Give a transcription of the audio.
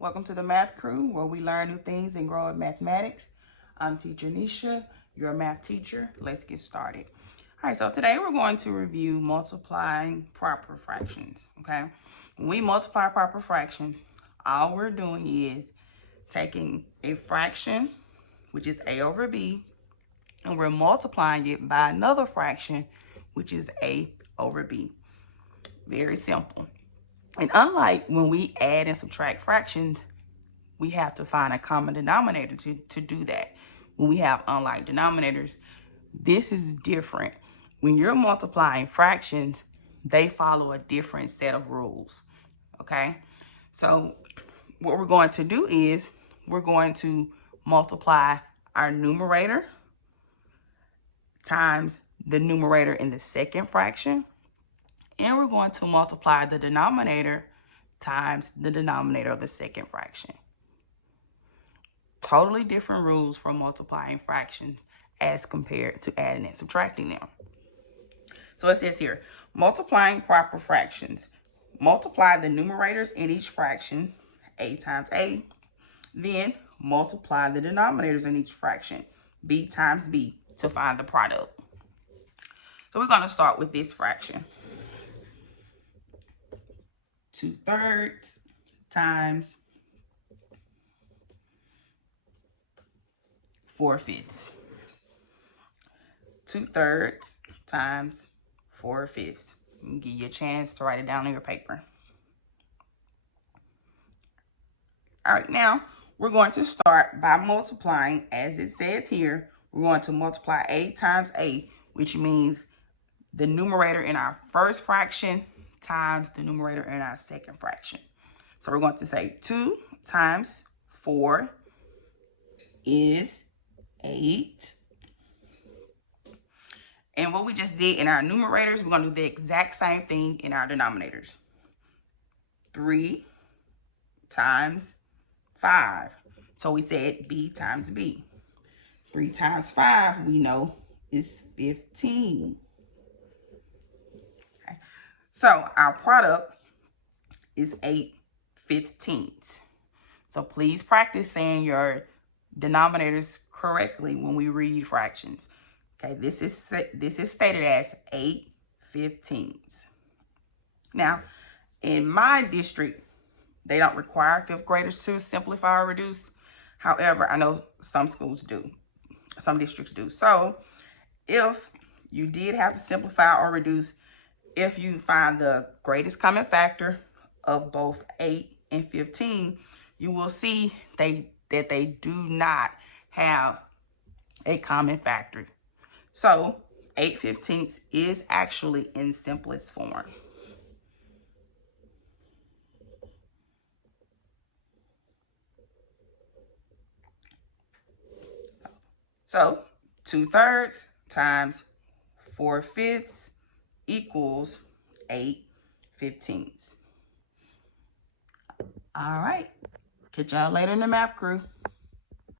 Welcome to the Math Crew, where we learn new things and grow in mathematics. I'm TeacherNesha, your math teacher. Let's get started. All right, so today we're going to review multiplying proper fractions, okay? When we multiply proper fractions, all we're doing is taking a fraction, which is a over b, and we're multiplying it by another fraction, which is a over b. Very simple. And unlike when we add and subtract fractions, we have to find a common denominator to do that. When we have unlike denominators, this is different. When you're multiplying fractions, they follow a different set of rules, okay? So what we're going to do is we're going to multiply our numerator times the numerator in the second fraction, and we're going to multiply the denominator times the denominator of the second fraction. Totally different rules for multiplying fractions as compared to adding and subtracting them. So it says here, multiplying proper fractions. Multiply the numerators in each fraction, a times a. Then multiply the denominators in each fraction, b times b, to find the product. So we're going to start with this fraction. 2/3 times 4/5. 2/3 times 4/5. Give you a chance to write it down on your paper. All right, now we're going to start by multiplying. As it says here, we're going to multiply a times a, which means the numerator in our first fraction times the numerator in our second fraction. So we're going to say 2 times 4 is 8. And what we just did in our numerators, we're going to do the exact same thing in our denominators. 3 times 5. So we said b times b. 3 times 5, we know, is 15. Okay. So our product is 8/15. So please practice saying your denominators correctly when we read fractions. Okay, this is stated as 8/15. Now, in my district, they don't require fifth graders to simplify or reduce. However, I know some schools do. Some districts do. So if you did have to simplify or reduce, if you find the greatest common factor of both 8 and 15, you will see that they do not have a common factor. So 8/15 is actually in simplest form. So 2/3 times 4/5 equals 8/15. All right. Catch y'all later in the math crew.